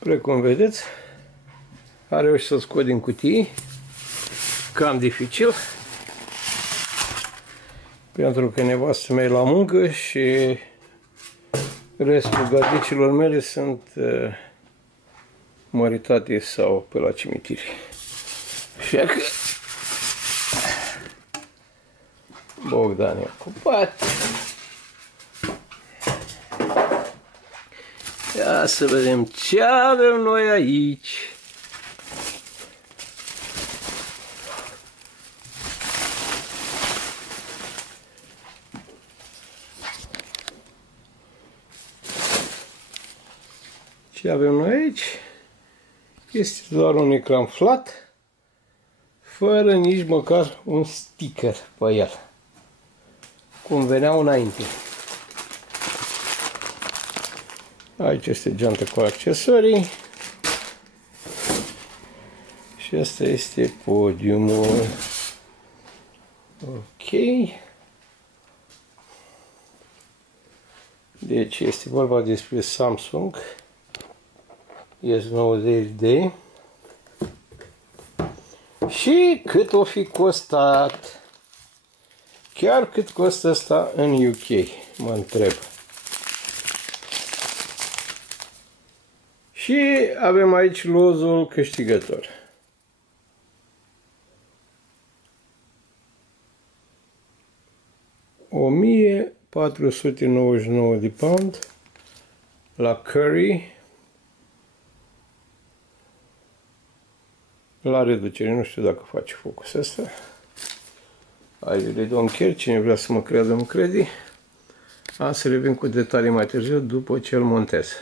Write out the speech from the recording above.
Precum vedeți, a reușit să scot din cutii, cam dificil, pentru că nevastă mea e la muncă și restul gadicilor mele sunt măritate sau pe la cimitir. Așa că Bogdan e ocupat. Ia să vedem ce avem noi aici. Ce avem noi aici? Este doar un ecran flat, fără nici măcar un sticker pe el, cum veneau înainte. Aici este geantă cu accesorii și asta este podiumul. Ok. Deci este vorba despre Samsung S90D. Și cât o fi costat? Chiar cât costă asta în UK? Mă întreb. Și avem aici lozul câștigător. £1499 de pound la Curry. La reducere, nu știu dacă face focus ăsta. I really don't care, cine vrea să mă creadă, mă crede. Am să revin cu detalii mai târziu după ce îl montez.